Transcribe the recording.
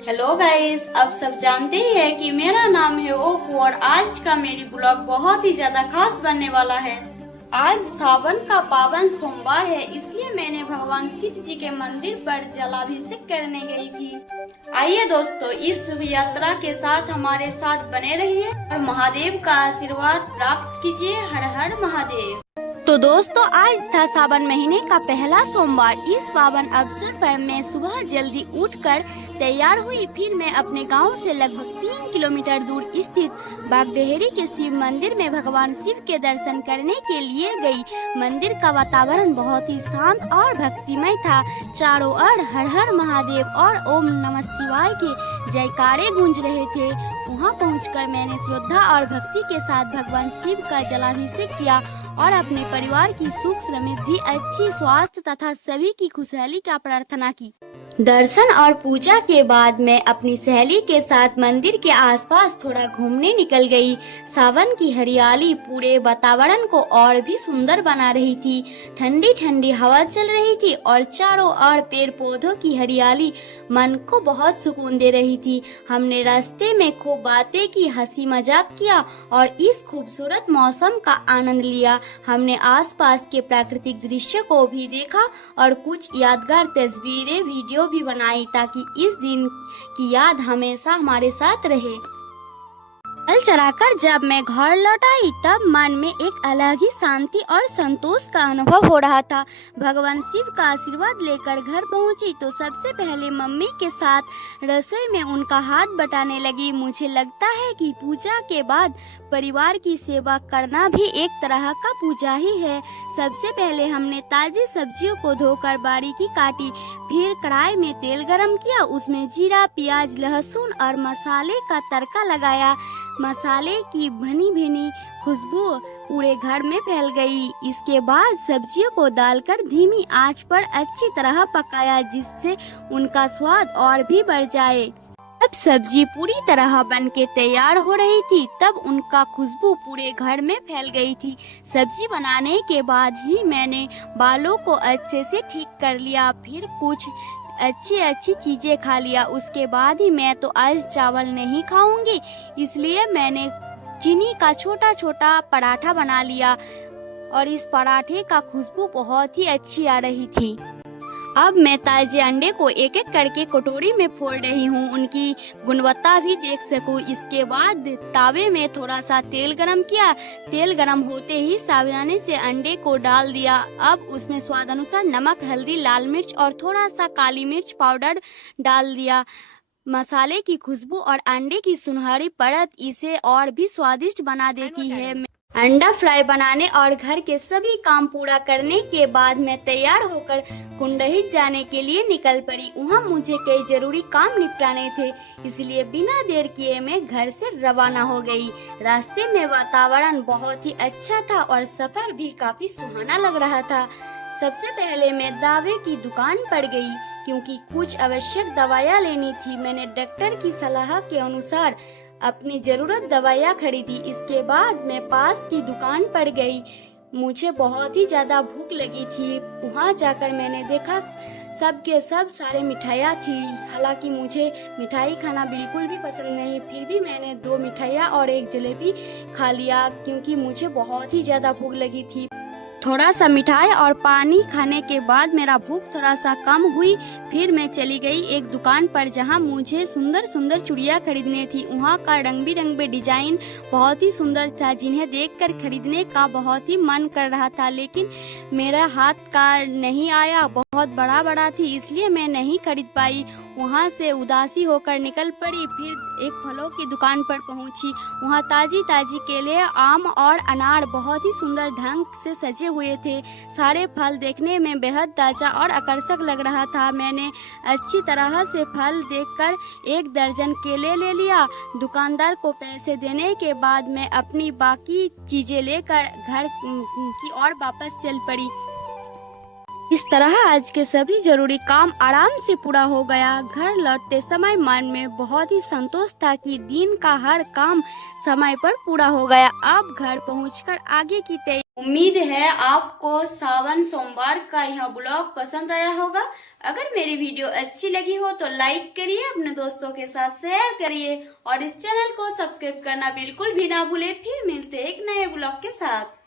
Hello guys, आप सब जानते ही हैं कि मेरा नाम है ओपू और आज का मेरी ब्लॉग बहुत ही ज्यादा खास बनने वाला है। आज सावन का पावन सोमवार है, इसलिए मैंने भगवान शिव जी के मंदिर पर जलाभिषेक करने गई थी। आइए दोस्तों, इस शुभ यात्रा के साथ हमारे साथ बने रहिए और महादेव का आशीर्वाद प्राप्त कीजिए। हर हर महादेव। तो दोस्तों, आज था सावन महीने का पहला सोमवार। इस पावन अवसर पर मैं सुबह जल्दी उठकर तैयार हुई। फिर मैं अपने गांव से लगभग 3 किलोमीटर दूर स्थित बागडेहरी के शिव मंदिर में भगवान शिव के दर्शन करने के लिए गई। मंदिर का वातावरण बहुत ही शांत और भक्तिमय था। चारों ओर हर हर महादेव और ओम नमः शिवाय के जयकारे गूंज रहे थे। वहां पहुंचकर मैंने श्रद्धा और भक्ति के साथ भगवान शिव का जलाभिषेक किया और अपने परिवार की सुख समृद्धि, अच्छी स्वास्थ्य तथा सभी की खुशहाली का प्रार्थना की। दर्शन और पूजा के बाद मैं अपनी सहेली के साथ मंदिर के आसपास थोड़ा घूमने निकल गई। सावन की हरियाली पूरे वातावरण को और भी सुंदर बना रही थी। ठंडी ठंडी हवा चल रही थी और चारों ओर पेड़ पौधों की हरियाली मन को बहुत सुकून दे रही थी। हमने रास्ते में खूब बातें की, हंसी मजाक किया और इस खूबसूरत मौसम का आनंद लिया। हमने आसपास के प्राकृतिक दृश्य को भी देखा और कुछ यादगार तस्वीरें, वीडियो भी बनाई ताकि इस दिन की याद हमेशा हमारे साथ रहे। फल चढ़ाकर जब मैं घर लौट आई तब मन में एक अलग ही शांति और संतोष का अनुभव हो रहा था। भगवान शिव का आशीर्वाद लेकर घर पहुंची तो सबसे पहले मम्मी के साथ रसोई में उनका हाथ बटाने लगी। मुझे लगता है कि पूजा के बाद परिवार की सेवा करना भी एक तरह का पूजा ही है। सबसे पहले हमने ताजी सब्जियों को धोकर बारीकी काटी, फिर कढ़ाई में तेल गरम किया, उसमें जीरा, प्याज, लहसुन और मसाले का तड़का लगाया। मसाले की भनी भनी खुशबू पूरे घर में फैल गई। इसके बाद सब्जियों को डालकर धीमी आंच पर अच्छी तरह पकाया जिससे उनका स्वाद और भी बढ़ जाए। जब सब्जी पूरी तरह बनके तैयार हो रही थी तब उनका खुशबू पूरे घर में फैल गई थी। सब्जी बनाने के बाद ही मैंने बालों को अच्छे से ठीक कर लिया, फिर कुछ अच्छी चीजें खा लिया। उसके बाद ही मैं तो आज चावल नहीं खाऊंगी, इसलिए मैंने चीनी का छोटा छोटा पराठा बना लिया और इस पराठे का खुशबू बहुत ही अच्छी आ रही थी। अब मैं ताजे अंडे को एक एक करके कटोरी में फोड़ रही हूँ, उनकी गुणवत्ता भी देख सकूँ। इसके बाद तावे में थोड़ा सा तेल गरम किया। तेल गरम होते ही सावधानी से अंडे को डाल दिया। अब उसमें स्वाद अनुसार नमक, हल्दी, लाल मिर्च और थोड़ा सा काली मिर्च पाउडर डाल दिया। मसाले की खुशबू और अंडे की सुनहरी परत इसे और भी स्वादिष्ट बना देती है। अंडा फ्राई बनाने और घर के सभी काम पूरा करने के बाद मैं तैयार होकर कुंडही जाने के लिए निकल पड़ी। वहाँ मुझे कई जरूरी काम निपटाने थे, इसलिए बिना देर किए मैं घर से रवाना हो गई। रास्ते में वातावरण बहुत ही अच्छा था और सफर भी काफी सुहाना लग रहा था। सबसे पहले मैं दवाई की दुकान पर गई क्योंकि कुछ आवश्यक दवाइयाँ लेनी थी। मैंने डॉक्टर की सलाह के अनुसार अपनी जरूरत दवाइयाँ खरीदी। इसके बाद मैं पास की दुकान पर गई। मुझे बहुत ही ज्यादा भूख लगी थी। वहाँ जाकर मैंने देखा सब के सब सारे मिठाइयाँ थी। हालांकि मुझे मिठाई खाना बिल्कुल भी पसंद नहीं, फिर भी मैंने 2 मिठाइयाँ और 1 जलेबी खा लिया क्योंकि मुझे बहुत ही ज्यादा भूख लगी थी। थोड़ा सा मिठाई और पानी खाने के बाद मेरा भूख थोड़ा सा कम हुई। फिर मैं चली गई एक दुकान पर जहां मुझे सुंदर सुंदर चूड़ियाँ खरीदनी थी। वहां का रंग बिरंगे डिजाइन बहुत ही सुंदर था, जिन्हें देखकर खरीदने का बहुत ही मन कर रहा था, लेकिन मेरा हाथ का नहीं आया। बहुत बड़ा थी, इसलिए मैं नहीं खरीद पाई। वहां से उदासी होकर निकल पड़ी। फिर एक फलों की दुकान पर पहुंची। वहां ताजी केले, आम और अनार बहुत ही सुंदर ढंग से सजे हुए थे। सारे फल देखने में बेहद ताजा और आकर्षक लग रहा था। मैंने अच्छी तरह से फल देखकर 1 दर्जन केले ले लिया। दुकानदार को पैसे देने के बाद मैं अपनी बाकी चीजें लेकर घर की ओर वापस चल पड़ी। इस तरह आज के सभी जरूरी काम आराम से पूरा हो गया। घर लौटते समय मन में बहुत ही संतोष था कि दिन का हर काम समय पर पूरा हो गया। अब घर पहुंचकर आगे की तैयारी उम्मीद है आपको सावन सोमवार का यह ब्लॉग पसंद आया होगा। अगर मेरी वीडियो अच्छी लगी हो तो लाइक करिए, अपने दोस्तों के साथ शेयर करिए और इस चैनल को सब्सक्राइब करना बिल्कुल भी ना भूले। फिर मिलते हैं एक नए ब्लॉग के साथ।